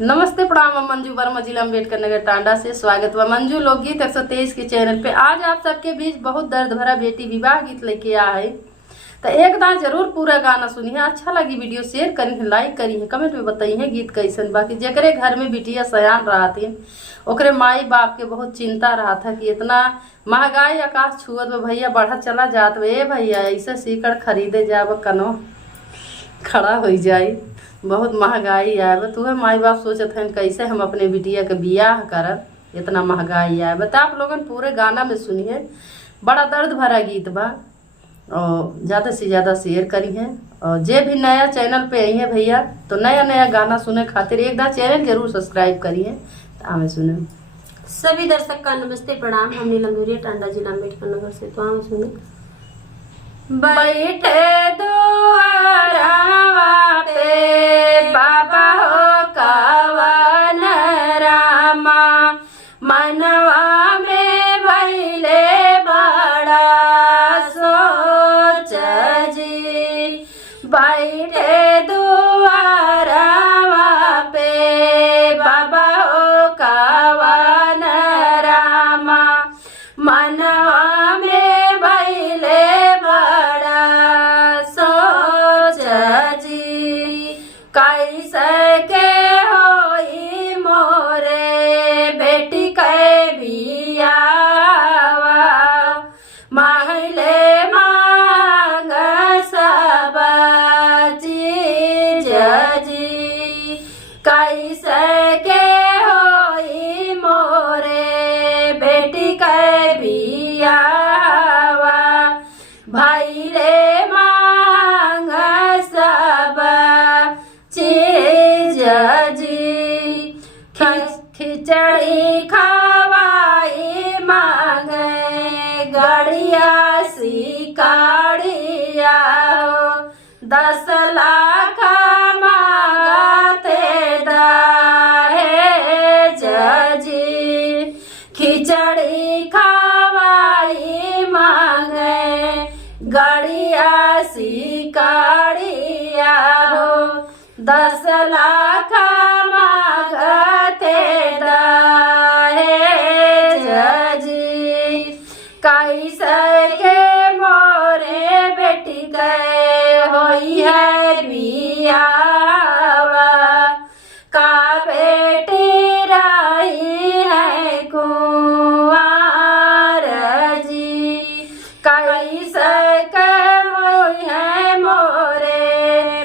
नमस्ते प्रणाम। हम मंजू वर्मा, जिला अम्बेडकर नगर टांडा से स्वागत हुआ मंजू लोकगीत 123 के चैनल पे। आज आप सबके बीच बहुत दर्द भरा बेटी विवाह गीत लेके आया है, तो एक बार जरूर पूरा गाना सुनिए। अच्छा लगी वीडियो शेयर करी, लाइक करी, कमेंट में बताइए गीत कैसन। बाकी जकरे घर में बिटिया सयान रहा थे ओकरे माई बाप के बहुत चिंता रहा था कि इतना महंगाई आकाश छुअत में भैया बढ़ा चला जात ए भैया ऐसे सीकड़ खरीदे जाब कनो खड़ा हो जाए, बहुत महंगाई आए। तुहे माई बाप सोचत हैं कैसे हम अपने बिटिया के बियाह करब, इतना महंगाई आए। बता आप लोगन पूरे गाना में सुनिए, बड़ा दर्द भरा गीत बा और ज़्यादा से ज़्यादा शेयर करी है। और जे भी नया चैनल पे आई है भैया तो नया नया गाना सुने खातिर एक बार चैनल जरूर सब्सक्राइब करिए। तो हमें सुने। सभी दर्शक का नमस्ते प्रणाम। हम नीलम धुरिया, टांडा जिला अम्बेडकर नगर से। तो हम सुने बैठे दुआरा पे बाबा हो कवन रामा, मनवा में भइले बड़ा सोच जी। बैठे दुआरा पे बाबा हो कवन रामा, मनवा में भइले कैसे के होई मोरे बेटी के बियावा, मांगले मांग सब चीज जी। कैसे के होई मोरे बेटी के बियावा, भइले मांग सब चीज जी। खिचड़ी खवाई मांगे गड़िया सिकाड़िया हो, 10 लाख मांगते दहेज जी। खिचड़ी खवाई मांगे गड़िया सिकाड़िया हो, 10 लाख मांगते दहेज जी। कैसे के मोरे बेटी गए होई है बियावा, का बेटी रही है कुंवार जी। कैसे के होई है मोरे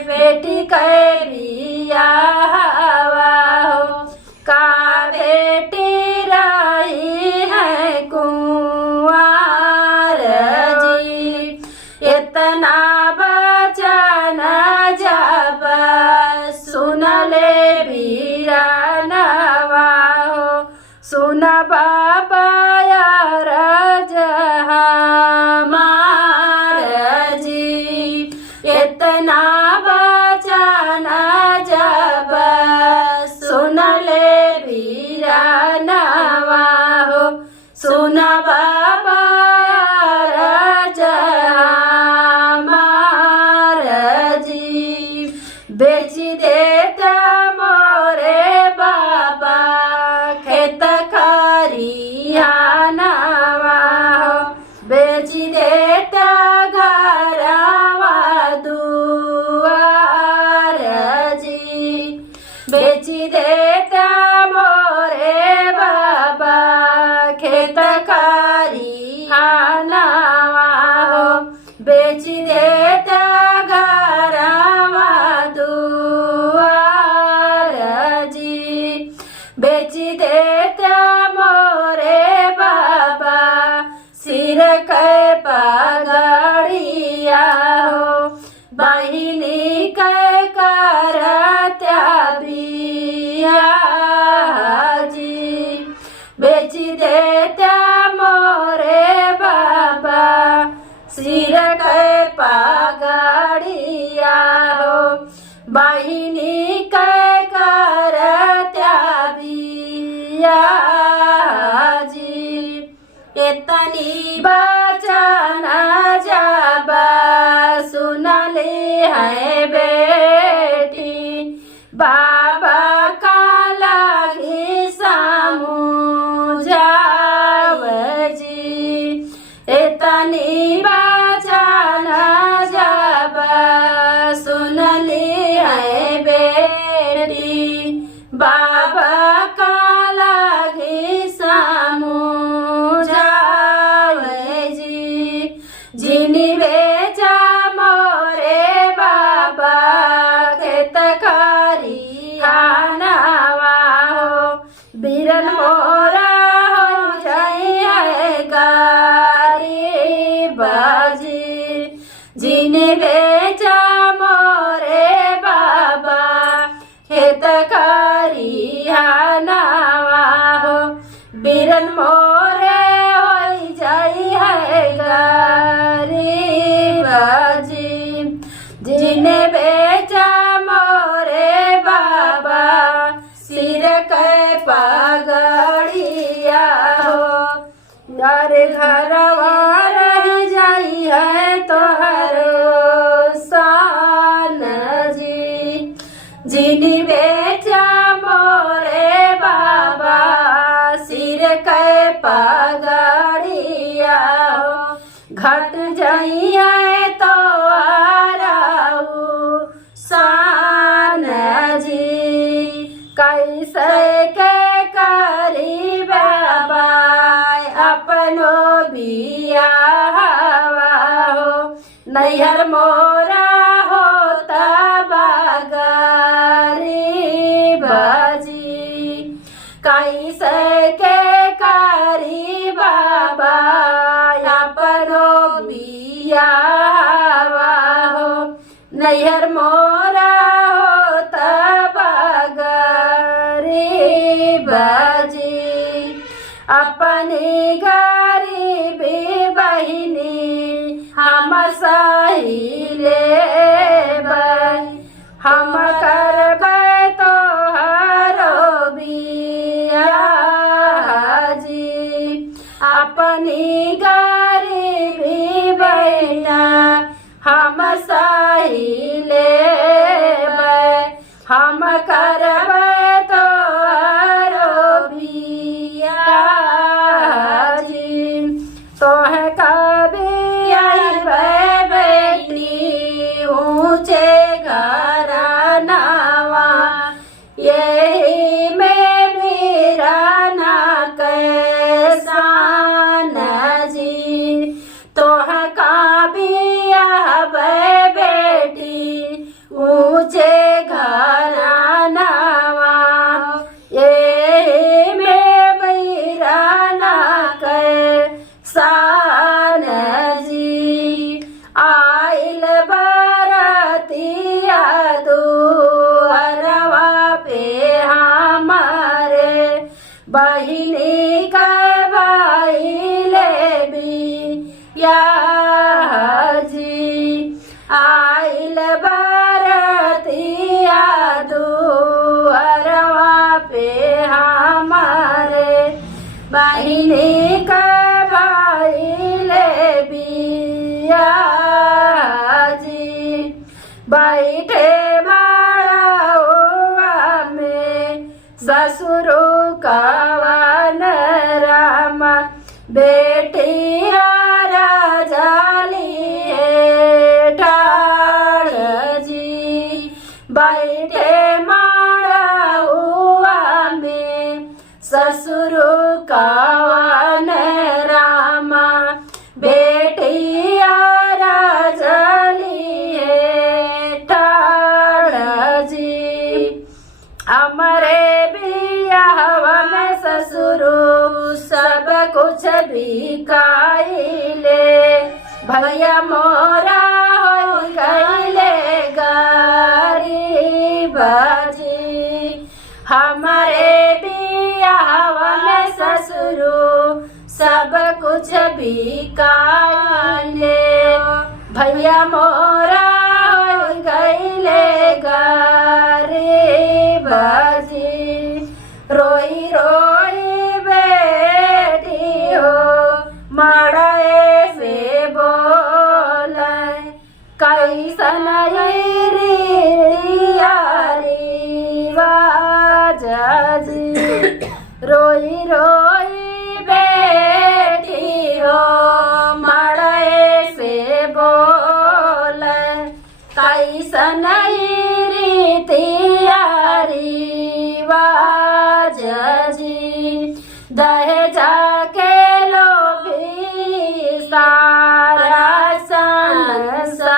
बेटी के बियावा हो, का बेटी रही है कुंवार जी। इतना बचन जब सुन ले बीरानवा हो, सुन बाबा यार हमार जी। इतना बचन जब सुन ले बीरानवा हो, सुन बाबा यार हमार जी। बेच देता मोरे बाबा खेत खरियानवा हो, बेच देता घरवा दुआर जी। बेच देता मोरे बाबा खेत खरियानवा हो, बेच देता घरवा दुआर जी। बेच देता मोरे बाबा सिर के पगड़िया हो, बहिनी के करत्या बिया पगड़िया हो। अरे घरवा रह जाई है तोहर शान जी, जिनी बेचा मोरे बाबा सिर के पगड़िया हो। घट जाई है तो शान जी, कैसे के करी बाबा अपनो बियाहवा हो। नैहर मोरा होता बागरी बाजी, कैसे के करी बाबा अपनो बियाहवा हो। नैहर मोरा होता बागरी बाजी, अपनी गरीबी बहिनी हम सहिले हम करबै तोहरो बियाह जी। अपनी गरीबी बहिना हम सहिले हम करबै तोहरो बियाह जी। तोहे कभी अइबै बेटी ऊँचे घरानावा, यही में वीराना के शान जी। तोहे कभी अइबै बेटी ऊँचे घरानावा, यही में वीराना के शान जी। आइल बरतिया दुअरवा पे हमारे बहिनी के बाइले बियाह जी। आइल बरतिया दुअरवा पे हमारे बहिनी के बाइले बियाह जी। बैठे माड़वा में ससुरो कवन रामा, बेटिया राजाली ठाड़ जी। बैठे माड़वा में ससुरो कवन रामा, बेटिया राजाली ठाड़ जी। हमारे बियाहवा में ससुरो सब कुछ बिकाइले, भैया मोरा हो गईले गरीब जी। हमारे बियाहवा में ससुरो सब कुछ बिकाइले, भैया मोरा हो गईले गरीब जी। रोई रोई बेटी हो मड़े से बोले, कैसन रिवाज जी। रोई रोई बेटी हो मड़े से बोले, कैसन रिवाज जी। दहेजा के लोभी सारा संसारवा,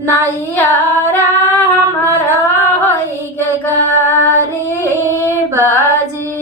नैयारा हमारा होई गरीब जी।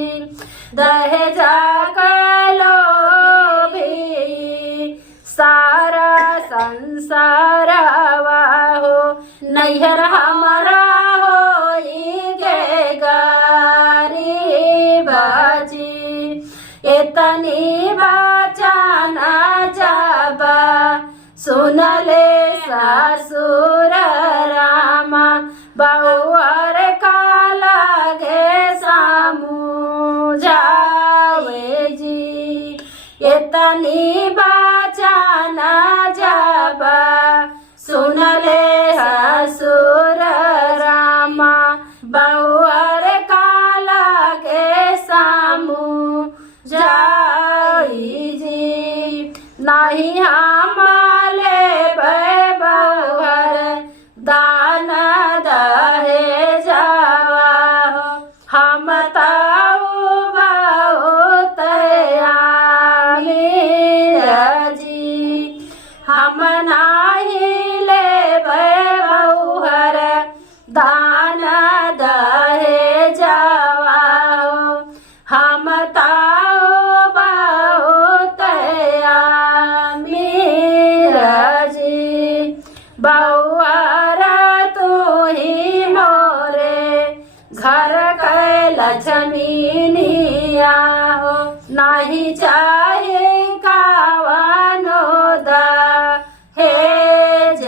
घर कै लक्ष्मीनिया हो नाही चाहे कावनो दहेज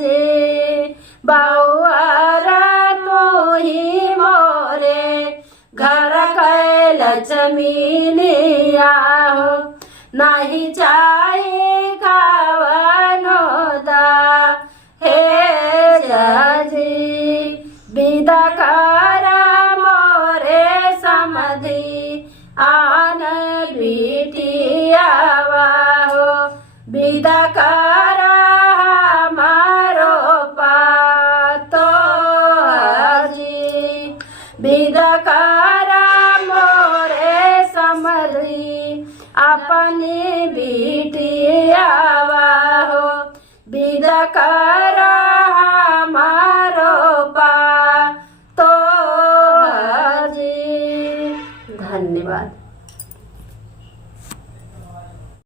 जी बउआ तो ही मोरे घर कै लक्ष्मीनिया हो नाही चाहे कावनो दहेज जी विदा करा मोरे समधि आन बिटियावा हो विदा करा हमारो पातो जी विदा करा मोरे समधि अपनी बिटियावा हो विदा करा हमारो पातो जी। धन्यवाद।